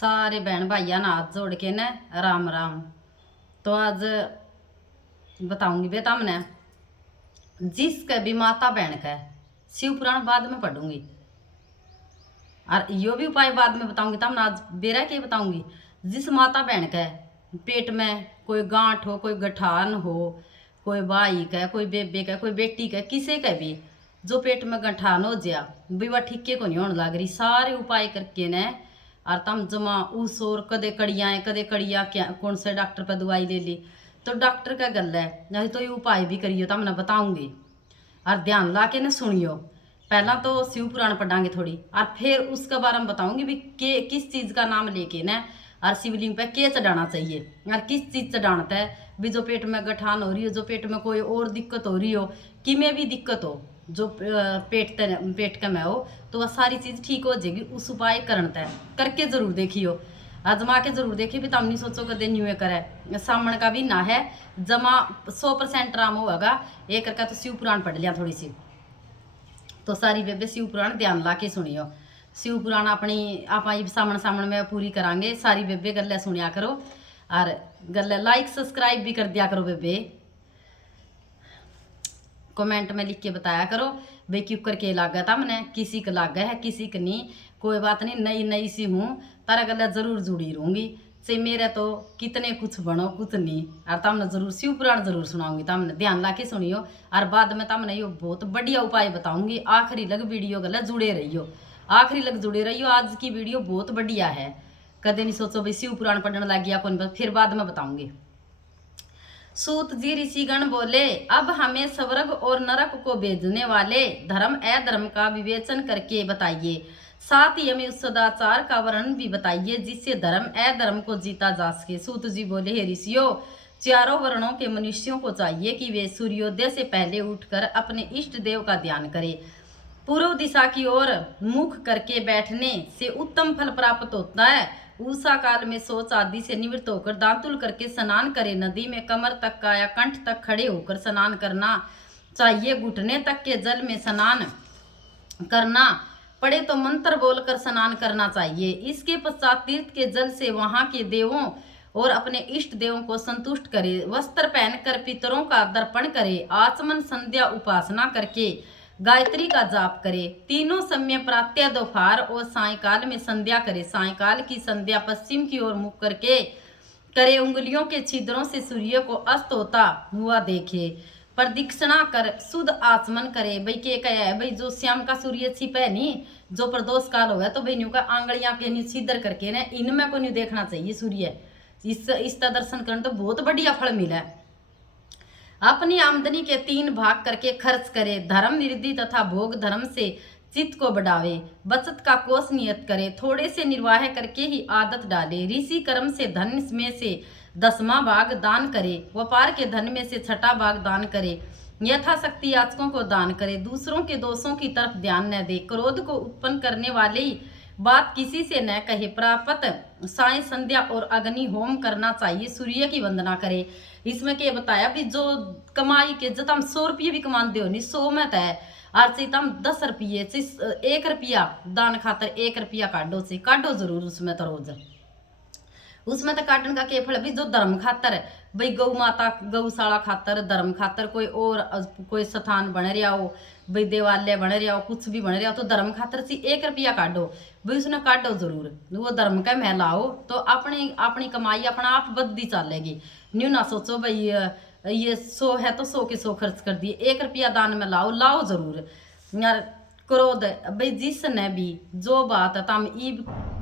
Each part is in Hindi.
सारे बहन भाइया ना हाथ जोड़ के न राम राम। तो आज बताऊंगी बेटा हमने जिसके भी माता बहन का शिव पुराण बाद में पढ़ूंगी और यो भी उपाय बाद में बताऊंगी। तब ना आज बेरा के बताऊंगी जिस माता बहन का पेट में कोई गांठ हो, कोई गठान हो, कोई भाई का, कोई बेबे का, कोई बेटी का, किसी का भी जो पेट में गठान हो जा भी वह ठीके को नहीं होने लग रही, सारे उपाय करके न और तम जमा उस और कदे कड़िया क्या कौन से डॉक्टर पर दवाई ले ली तो डॉक्टर का गल है नहीं तो ये उपाय भी करियो तो मैं बताऊंगी और ध्यान ला के न सुनियो। पहला तो शिव पुराण पढ़ांगे थोड़ी और फिर उसके बारे में बताऊंगी भी के किस चीज का नाम लेके न और शिवलिंग पे के चढ़ाना चाहिए और किस चीज चढ़ाना है भी जो पेट में गठान हो रही हो, जो पेट में कोई और दिक्कत हो रही हो, कि में भी दिक्कत हो जो पेट का में हो तो वह सारी चीज ठीक हो जाएगी। उस उपाय करना है करके जरूर देखियो, आजमा के जरूर देखिए भी तम नहीं सोचो कदे न्यू करे सामने का भी ना है जमा 100% आराम होगा। एक करके तो शिव पुराण पढ़ लिया थोड़ी सी तो सारी बेबे शिव पुराण ध्यान ला के सुनियो। शिव पुराण अपनी आप सामने सामने में पूरी करांगे, सारी बेबे गल्ले सुनिया करो और गल्ले लाइक सब्सक्राइब भी कर दिया करो बेबे, कमेंट में लिख के बताया करो भाई क्यों करके लागा था मैंने, किसी का लागा है किसी का नहीं, कोई बात नहीं, नई नई सी हूँ तारा गला जरूर जुड़ी रहूंगी से मेरे तो कितने कुछ बनो कुछ नहीं और तमने जरूर शिव पुराण जरूर सुनाऊंगी। तमने ध्यान ला के सुनियो और बाद में तमने यो बहुत बढ़िया उपाय बताऊंगी। आखिरी लग वीडियो गला जुड़े रहियो, आखिरी लग जुड़े रहियो। आज की वीडियो बहुत बढ़िया है, कदे नहीं सोचो भाई शिव पुराण पढ़ने लग गया कौन, फिर बाद में बताऊंगी। सूत जी ऋषिगण बोले अब हमें स्वर्ग और नरक को भेजने वाले धर्म अधर्म का विवेचन करके बताइए, साथ ही हमें उस सदाचार का वर्णन भी बताइए जिससे धर्म अधर्म को जीता जा सके। सूत जी बोले हे ऋषियों, चारों वर्णों के मनुष्यों को चाहिए कि वे सूर्योदय से पहले उठकर अपने इष्ट देव का ध्यान करें। पूर्व दिशा की ओर मुख करके बैठने से उत्तम फल प्राप्त होता है। उषा काल में शौच आदि से निवृत्त होकर दांतुल करके स्नान करे। नदी में कमर तक का या कंठ तक खड़े होकर स्नान करना चाहिए। घुटने तक के जल में स्नान करना पड़े तो मंत्र बोलकर स्नान करना चाहिए। इसके पश्चात तीर्थ के जल से वहां के देवों और अपने इष्ट देवों को संतुष्ट करे। वस्त्र पहनकर पितरों का दर्पण करे। आचमन संध्या उपासना करके गायत्री का जाप करे। तीनों समय प्रातः दोपहर और सायकाल में संध्या करे। सायकाल की संध्या पश्चिम की ओर मुख करके करे। उंगलियों के छिद्रों से सूर्य को अस्त होता हुआ देखे। प्रदक्षिणा कर शुद्ध आचमन करे। भाई के कहा है भाई जो श्याम का सूर्य छिपे नहीं जो प्रदोष काल हो तो भाई न्यू का आंगलियां के न्यू छिद्र करके ना इनमें को न्यू देखना चाहिए सूर्य। इसका दर्शन करने तो बहुत बढ़िया फल मिला है। अपनी आमदनी के 3 भाग करके खर्च करे। धर्म निधि तथा भोग धर्म से चित्त को बढ़ावे। बचत का कोष नियत करे। थोड़े से निर्वाह करके ही आदत डाले। ऋषि कर्म से धन में से 10वां भाग दान करे। व्यापार के धन में से 6ठा भाग दान करे। यथाशक्ति याचकों को दान करे। दूसरों के दोषों की तरफ ध्यान न दे। क्रोध को उत्पन्न करने वाले ही बात किसी से न कहे। प्रातः साय संध्या और अग्नि होम करना चाहिए। सूर्य की वंदना करे। इसमें क्या बताया भी जो कमाई के जब हम 100 रुपये भी कमाते हो नहीं 100 में तय और से तम 10 रुपये 1 रुपया दान खातर 1 रुपया काटो जरूर उसमें तो रोज उसमें तो काटन का के फल भी जो धर्म खातर भाई गौ माता गौशाला खातर धर्म खातर कोई स्थान बन रहा हो भाई देवालय बन रहा हो कुछ भी बन रहा हो तो धर्म खातर से 1 रुपया काटो भाई उसने काटो जरूर। वो धर्म का महल आओ तो अपनी कमाई अपना आप बद्दी चलेगी। न्यू ना सोचो भाई ये 100 है तो 100 के 100 खर्च कर दिए। 1 रुपया दान में लाओ जरूर यार। क्रोध भाई जिसने भी जो बात तम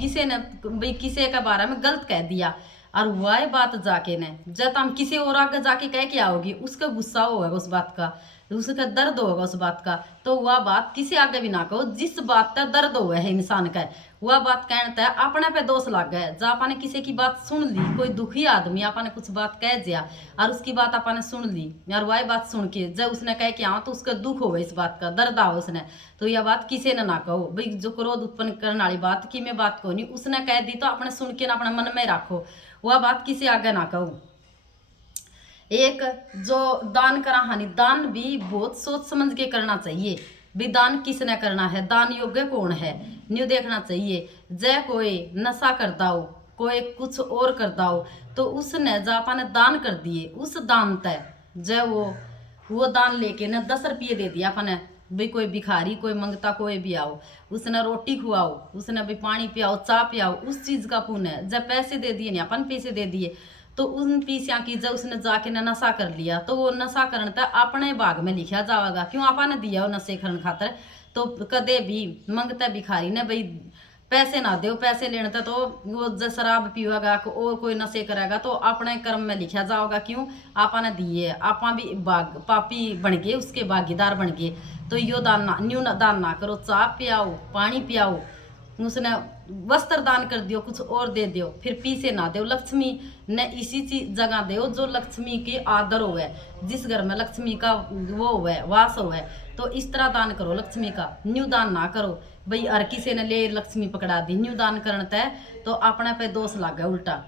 किसी ने भाई किसी के बारे में गलत कह दिया और वह बात जाके ने जब हम किसी और आगे जाके कह के आओगी उसका गुस्सा होगा उस बात का, उसका दर्द होगा उस बात का, तो वह बात किसी आगे भी ना कहो। जिस बात का दर्द हुआ है इंसान का वह बात कहता है अपने पे दोष लग गया। जब आपने किसी की बात सुन ली, कोई दुखी आदमी आपने कुछ बात कह दिया और उसकी बात आपने सुन ली यार वह बात सुन के जब उसने कह के आओ तो उसका दुख होगा, इस बात का दर्द आओ उसने, तो यह बात किसी ने ना कहो। भाई जो क्रोध उत्पन्न करने वाली बात की मैं बात को नहीं उसने कह दी तो अपने सुन के ना अपने मन में रखो, वह बात किसी आगे ना कहो। एक जो दान करा हानि दान भी बहुत सोच समझ के करना चाहिए। भी दान किसने करना है, दान योग्य कौन है, न्यू देखना चाहिए। जय कोई नशा करता हो, कोई कुछ और करता हो, तो उसने जो अपन ने दान कर दिए, उस दान तय जय वो दान लेके ना 10 रुपये दे दिया अपन ने, भाई कोई भिखारी, कोई मंगता, कोई भी आओ, उसने रोटी खुआओ, उसने भी पानी पियाओ, चाय पियाओ, उस चीज का पुण्य है। जब पैसे दे दिए, नहीं अपन पैसे दे दिए, तो उन पीसिया की जब उसने जाके ना नशा कर लिया, तो वो नशा करने तक अपने भाग में लिखा जाएगा, क्यों आपा ने दिया वो नशे करने खातर। तो कदे भी मंगता भिखारी ने भाई पैसे ना दो, पैसे लेने तक तो वो जब शराब पीएगा और कोई नशे करेगा तो अपने कर्म में लिखा जाओगा, क्यों आपा ने दिए, आपा भी भाग पापी बन गए, उसके भागीदार बन गए। तो यो दान ना, न्यू दान ना करो, चाय पियाओ, पानी पियाओ, उसने वस्त्र दान कर दियो, कुछ और दे दियो, फिर पीछे ना दो। लक्ष्मी ने इसी चीज जगह दो जो लक्ष्मी की आदर हो है, जिस घर में लक्ष्मी का वो हो है, वास हो है, तो इस तरह दान करो लक्ष्मी का। न्यू दान ना करो भाई हर किसी ने ले लक्ष्मी पकड़ा दी, न्यू दान करता है तो अपने पे दोष लग गया उल्टा।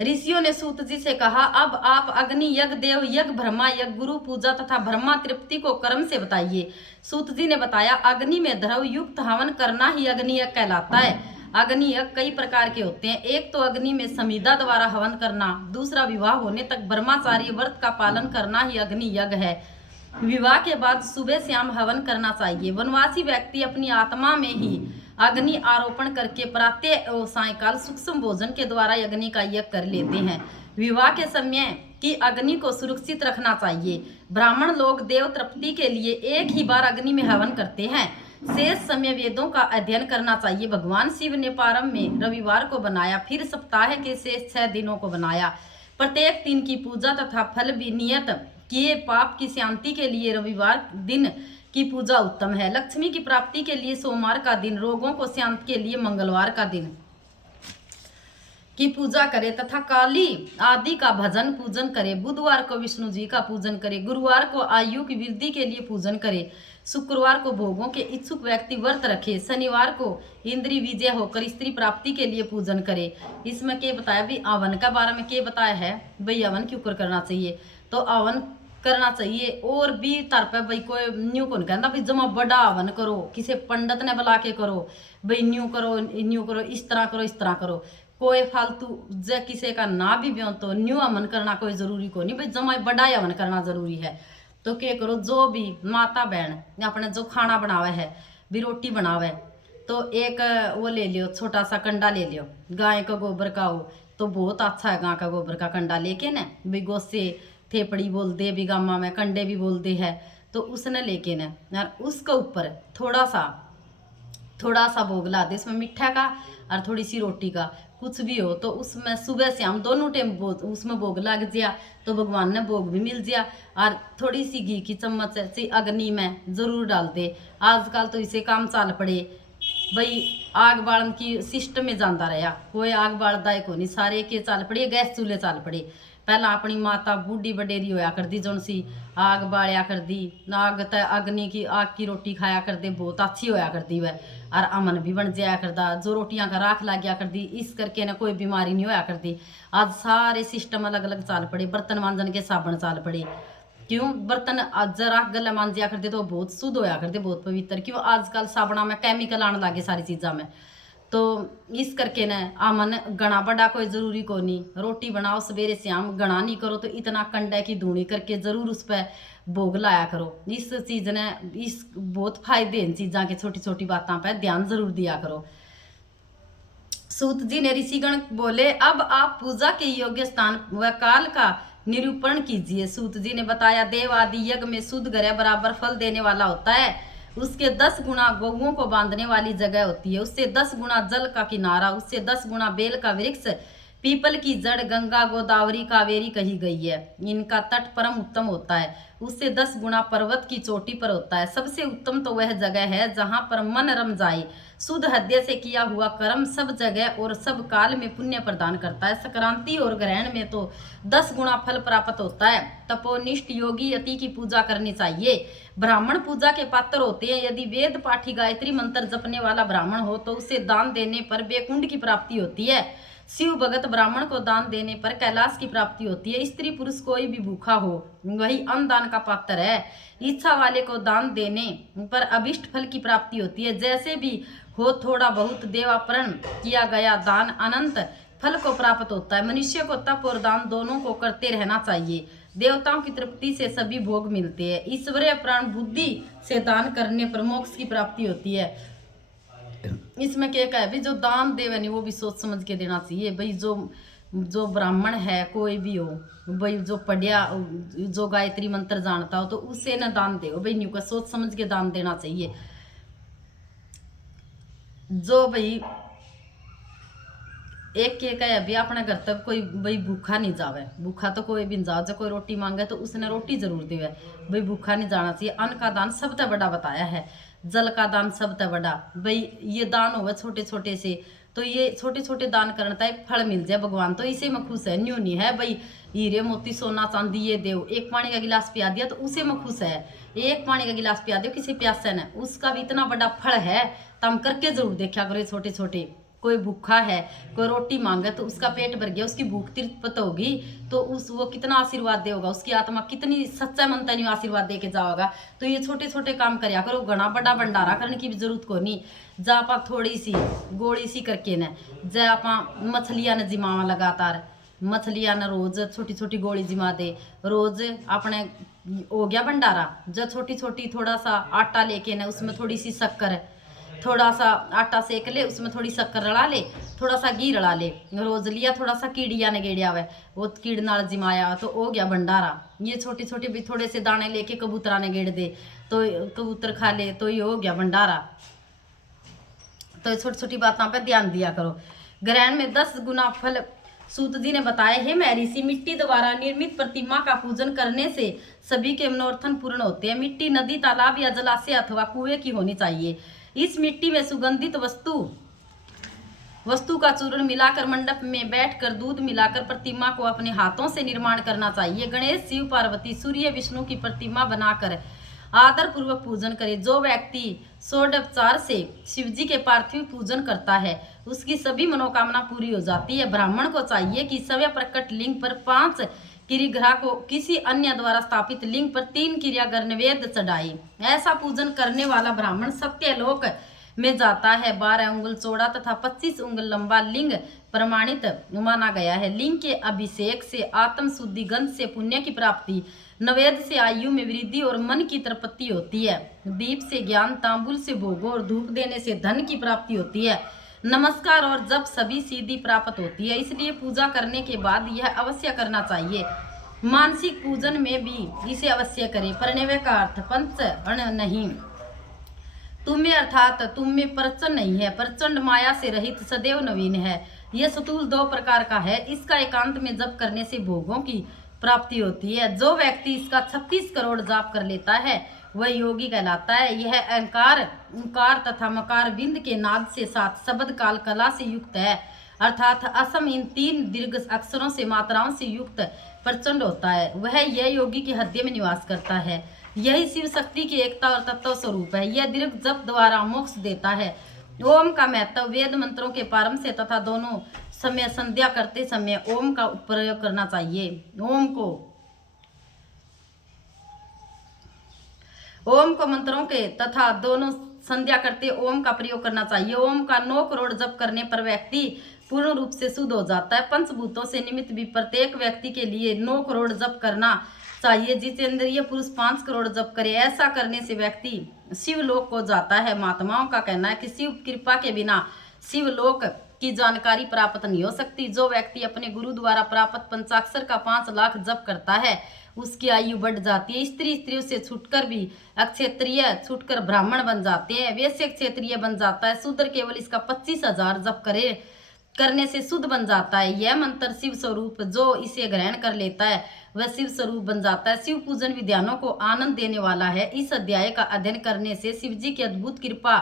ऋषियों ने सूत जी से कहा, अब आप अग्नि यज्ञ, देव यज्ञ, ब्रह्मा यज्ञ, गुरु पूजा तथा ब्रह्मा तृप्ति को कर्म से बताइए। सूत जी ने बताया, अग्नि में द्रव युक्त हवन करना ही अग्नि यज्ञ कहलाता है। अग्नि यज्ञ कई प्रकार के होते हैं। एक तो अग्नि में समिधा द्वारा हवन करना, दूसरा विवाह होने तक ब्रह्मचार्य व्रत का पालन करना ही अग्नि यज्ञ है। विवाह के बाद सुबह शाम हवन करना चाहिए। वनवासी व्यक्ति अपनी आत्मा में ही अग्नि आरोपण करके प्रातः और सायकाल सूक्ष्म भोजन के द्वारा अग्नि का यज्ञ कर लेते हैं। विवाह के समय की अग्नि को सुरक्षित रखना चाहिए। ब्राह्मण लोग देव तृप्ति के लिए एक ही बार अग्नि में हवन करते हैं। शेष समय वेदों का अध्ययन करना चाहिए। भगवान शिव ने प्रारंभ में रविवार को बनाया, फिर सप्ताह के शेष 6 दिनों को बनाया। प्रत्येक दिन की पूजा तथा फल भी नियत किए। पाप की शांति के लिए रविवार दिन की पूजा उत्तम है। लक्ष्मी की प्राप्ति के लिए सोमवार का दिन, रोगों को शांत के लिए मंगलवार का दिन की पूजा करे तथा काली आदि का भजन पूजन करे। बुधवार को विष्णु जी का पूजन करे। गुरुवार को आयु की वृद्धि के लिए पूजन करे। शुक्रवार को भोगों के इच्छुक व्यक्ति व्रत रखे। शनिवार को इंद्रिय विजय होकर स्त्री प्राप्ति के लिए पूजन करे। इसमें क्या बताया भी, हवन का बारे में क्या बताया है भाई, हवन क्यों करना चाहिए, तो हवन करना चाहिए। और भी तर पे भाई कोई न्यू कौन कहता भाई जमा बड़ा हवन करो, किसी पंडित ने बुला के करो भाई, न्यू करो, इस तरह करो, इस तरह करो। कोई फालतू जे किसी का ना भी ब्यों तो न्यू हवन करना कोई जरूरी को नहीं भाई, जमा बड़ा हवन करना जरूरी है। तो क्या करो, जो भी माता बहन अपने जो खाना बनावे है भी, रोटी बनावे, तो एक वो ले लियो, छोटा सा कंडा ले लियो, गाय का गोबर का हो तो बहुत अच्छा है। गाय का गोबर का कंडा लेके ना भी, गोसे थेपड़ी बोलते भी गामा में, कंडे भी बोलते हैं, तो उसने लेके ना यार उसके ऊपर थोड़ा सा भोग ला दे, इसमें मिठा का और थोड़ी सी रोटी का, कुछ भी हो, तो उसमें सुबह शाम दोनों टाइम उसमें भोग लग जाया तो भगवान ने भोग भी मिल जाया। और थोड़ी सी घी की चम्मच से अग्नि में जरूर डाल दे। आजकल तो इसे काम चाल पड़े भाई, आग बालन की सिस्टम में जाता रहा, कोई आग बालदा को नहीं, सारे के चाल पड़े, गैस चूल्हे चाल पड़े। पहला अपनी माता बूढ़ी बडेरी होया कर दी, जोन सी आग बालिया कर दी, आग त अग्नि की आग की रोटी खाया कर दे, बहुत अच्छी होया कर दी वह, और अमन भी बन जाया करदा, जो रोटियां का राख लग गया कर दी, इस करके ना कोई बीमारी नहीं होया कर दी। आज सारे सिस्टम अलग अलग चाल पड़े। बर्तन मांजन के साबन चाल पड़े, क्यों बर्तन आज राख गले मांजिया करते तो बहुत शुद्ध होया करते, बहुत पवित्र। क्यों आजकल साबना में केमिकल आने लगे सारी चीज़ों में, तो इस करके न आमन गणा बड़ा कोई जरूरी को नहीं। रोटी बनाओ सवेरे शाम, गणा नहीं करो तो इतना कंडे की धूनी करके जरूर उस पर भोग लाया करो। इस चीज़ ने इस बहुत फायदे इन चीज़ों के, छोटी छोटी बातों पर ध्यान जरूर दिया करो। सूत जी ने ऋषिगण बोले, अब आप पूजा के योग्य स्थान व काल का निरूपण कीजिए। सूत जी ने बताया, देव आदि यज्ञ में शुद्ध ग्रह बराबर फल देने वाला होता है। उसके 10 गुना गौओं को बांधने वाली जगह होती है, उससे 10 गुना जल का किनारा, उससे 10 गुना बेल का वृक्ष, पीपल की जड़, गंगा गोदावरी कावेरी कही गई है। इनका तट परम उत्तम होता है, उससे 10 गुना पर्वत की चोटी पर होता है। सबसे उत्तम तो वह जगह है जहाँ पर मन रम जाए। शुद्ध हृदय से किया हुआ कर्म सब जगह और सब काल में पुण्य प्रदान करता है। संक्रांति और ग्रहण में तो 10 गुना फल प्राप्त होता है। तपोनिष्ठ योगी यति की पूजा करनी चाहिए। ब्राह्मण पूजा के पात्र होते हैं। यदि वेद पाठी गायत्री मंत्र जपने वाला ब्राह्मण हो तो उसे दान देने पर वैकुंठ की प्राप्ति होती है। शिव भगत ब्राह्मण को दान देने पर कैलाश की प्राप्ति होती है। स्त्री पुरुष कोई भी भूखा हो वही अन्न दान का पात्र है। इच्छा वाले को दान देने पर अभिष्ट फल की प्राप्ति होती है। जैसे भी हो थोड़ा बहुत देवापरण किया गया दान अनंत फल को प्राप्त होता है। मनुष्य को तप और दान दोनों को करते रहना चाहिए। देवताओं की तृप्ति से सभी भोग मिलते हैं। ईश्वरीय प्राण बुद्धि से दान करने पर मोक्ष की प्राप्ति होती है। इसमें क्या है भाई, जो दान देवे नहीं वो भी सोच समझ के देना चाहिए भाई। जो ब्राह्मण है कोई भी हो भाई, जो पढ़िया जो गायत्री मंत्र जानता हो तो उसे न दान दे भाई, न्यू का सोच समझ के दान देना चाहिए। जो भाई एक के है अभी अपने घर तक कोई भाई भूखा नहीं जावे, भूखा तो कोई भी नहीं जाओ। जब कोई रोटी मांगे तो उसने रोटी जरूर देवे भाई, भूखा नहीं जाना चाहिए। अन्न का दान सबसे बड़ा बताया है, जल का दान सबसे बड़ा भाई। ये दान होगा छोटे छोटे से, तो ये छोटे छोटे दान करना है फल मिल जाए भगवान तो इसे में खुश है। न्यू नहीं है भाई हीरे मोती सोना चांदी ये देव, एक पानी का गिलास पिया दिया तो उसे में खुश है। एक पानी का गिलास पिया दो किसी प्यासे ने, उसका भी इतना बड़ा फल है। तो हम करके जरूर देखा करो छोटे छोटे। कोई भूखा है कोई रोटी मांगे तो उसका पेट भर गया, उसकी भूख तृप्त होगी तो वो कितना आशीर्वाद देगा, उसकी आत्मा कितनी सच्चा मनता नहीं आशीर्वाद दे के जाओगा। तो ये छोटे छोटे काम करया करो, घना बड़ा भंडारा करने की भी जरूरत को नहीं। जा आप थोड़ी सी गोली सी करके न जा आप मछलियां न जिमावा लगातार, मछलियां न रोज छोटी छोटी गोली जिमा दे। रोज अपने हो गया भंडारा, जब छोटी छोटी थोड़ा सा आटा लेके न उसमें थोड़ी सी शक्कर, थोड़ा सा आटा सेक ले उसमें थोड़ी शक्कर रला ले, थोड़ा सा घी रला ले। रोज लिया थोड़ा सा कीड़िया ने गेड़िया हुआ वो कीड़ नाल जिमाया तो हो गया भंडारा। ये छोटे छोटे भी थोड़े से दाने लेके कबूतरा ने गेड़ दे तो कबूतर खा ले तो ये हो गया भंडारा। तो छोटी छोटी बातों पर ध्यान दिया करो। ग्रहण में 10 गुना फल सूत जी ने बताया है। मैं ऋषि मिट्टी द्वारा निर्मित प्रतिमा का पूजन करने से सभी के मनोरथन पूर्ण होते हैं। मिट्टी नदी तालाब या जलाशय अथवा कुएं की होनी चाहिए। इस मिट्टी में सुगंधित वस्तु का चूर्ण मिलाकर मंडप में बैठकर दूध मिलाकर प्रतिमा को अपने हाथों से निर्माण करना चाहिए। गणेश शिव पार्वती सूर्य विष्णु की प्रतिमा बनाकर आदर पूर्वक पूजन करे। जो व्यक्ति षोडोपचार से शिव जी के पार्थिव पूजन करता है उसकी सभी मनोकामना पूरी हो जाती है। ब्राह्मण को चाहिए कि सव्य प्रकट लिंग पर 5 गिरिग्रह को किसी अन्य द्वारा स्थापित लिंग पर 3 क्रियागर नैवेद्य चढ़ाई। ऐसा पूजन करने वाला ब्राह्मण सत्यलोक में जाता है। 12 अंगुल चौड़ा तथा 25 अंगुल लंबा लिंग प्रमाणित माना गया है। लिंग के अभिषेक से आत्म शुद्धि, गंध से पुण्य की प्राप्ति, नवेद से आयु में वृद्धि और मन की तृप्ति होती है। दीप से ज्ञान, तांबुल से भोगों और धूप देने से धन की प्राप्ति होती है। नमस्कार और जब सभी सिद्धि प्राप्त होती है। इसलिए पूजा करने के बाद यह अवश्य करना चाहिए। मानसिक पूजन में भी इसे अवश्य करें। प्रणव का अर्थ पंच अण नहीं, तुम में अर्थात तुम में प्रचंड नहीं है, प्रचंड माया से रहित सदैव नवीन है। यह सतूल 2 प्रकार का है। इसका एकांत में जप करने से भोगों की प्राप्ति होती है। जो व्यक्ति इसका 36 करोड़ जाप कर लेता है वह योगी कहलाता है। यह अहंकार, ओंकार तथा मकार बिंद के नाद से साथ शब्द काल कला से युक्त है, अर्थात असम इन 3 दीर्घ अक्षरों से मात्राओं से युक्त प्रचंड होता है। वह यह योगी के हृदय में निवास करता है। यही शिव शक्ति की एकता और तत्व स्वरूप है। यह दीर्घ जप द्वारा मोक्ष देता है। ओम का महत्व वेद मंत्रों के प्रारंभ से तथा दोनों समय संध्या करते समय ओम का प्रयोग करना चाहिए। ओम को मंत्रों के तथा दोनों संध्या करते ओम का प्रयोग करना चाहिए। ओम का 9 करोड़ जप करने पर व्यक्ति पूर्ण रूप से शुद्ध हो जाता है। पंचभूतों से निमित्त भी प्रत्येक व्यक्ति के लिए 9 करोड़ जप करना चाहिए। जितेंद्रिय पुरुष 5 करोड़ जप करे। ऐसा करने से व्यक्ति शिवलोक को जाता है। महात्माओं का कहना है कि शिव कृपा के बिना शिवलोक की जानकारी प्राप्त नहीं हो सकती। जो व्यक्ति अपने गुरु द्वारा प्राप्त पंचाक्षर का 5 लाख जप करता है उसकी आयु बढ़ जाती है। स्त्रियों से छूटकर भी अक्षेत्रीय छूटकर ब्राह्मण बन जाते हैं। वैश्य क्षत्रिय बन जाता है। शूद्र केवल इसका 25,000 जप करने से शुद्ध बन जाता है। यह मंत्र शिव स्वरूप जो इसे ग्रहण कर लेता है वह शिव स्वरूप बन जाता है। शिव पूजन विद्वानों को आनंद देने वाला है। इस अध्याय का अध्ययन करने से शिव जी की अद्भुत कृपा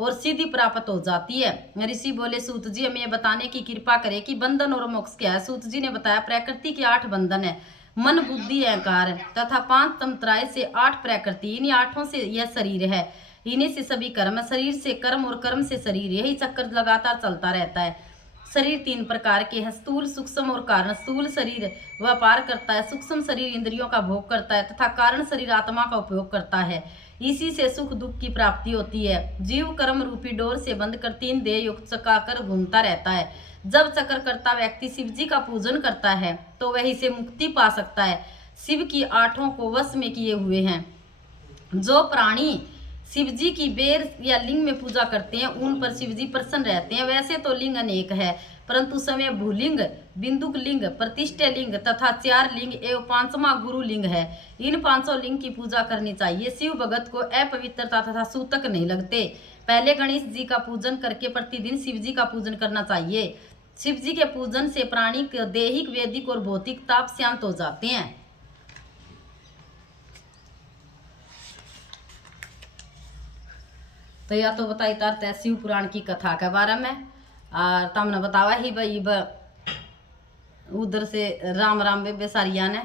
और सिद्धि प्राप्त हो जाती है। ऋषि बोले, सूत जी हमें यह बताने की कृपा करे कि बंधन और मोक्ष क्या है। सूत जी ने बताया, प्रकृति के 8 बंधन है, मन बुद्धि अहंकार तथा 5 तंत्राय से 8 प्रकृति। इन्हीं 8 से यह शरीर है। इन्हीं से सभी कर्म, शरीर से कर्म और कर्म से शरीर, यही चक्कर लगातार चलता रहता है। शरीर तीन प्रकार के हैं, स्थूल, सूक्ष्म और कारण। स्थूल शरीर व्यापार करता है, सूक्ष्म शरीर इंद्रियों का भोग करता है तथा कारण शरीर आत्मा का उपयोग करता है। इसी से सुख दुख की प्राप्ति होती है। जीव कर्म रूपी डोर से बंध कर तीन देह युक्त चक्राकर घूमता रहता है। जब चक्रकर्ता व्यक्ति शिव जी का पूजन करता है तो वही से मुक्ति पा सकता है। शिव की आठों को वश में किए हुए हैं। जो प्राणी शिव जी की बेर या लिंग में पूजा करते हैं उन पर शिव जी प्रसन्न रहते हैं। वैसे तो लिंग अनेक है, परंतु समय भूलिंग, बिंदुक लिंग, प्रतिष्ठा लिंग तथा 4 लिंग एवं 5वां गुरु लिंग है। इन 5 लिंग की पूजा करनी चाहिए। शिव भगत को अपवित्रता तथा सूतक नहीं लगते। पहले गणेश जी का पूजन करके प्रतिदिन शिव जी का पूजन करना चाहिए। शिव जी के पूजन से प्राणी के दैहिक, वैदिक और भौतिक ताप शांत हो जाते हैं। तो या तो बताई तारते शिव पुराण की कथा के बारे में, और तमने बतावा ही भाई उधर से राम राम बेबे सारिया ने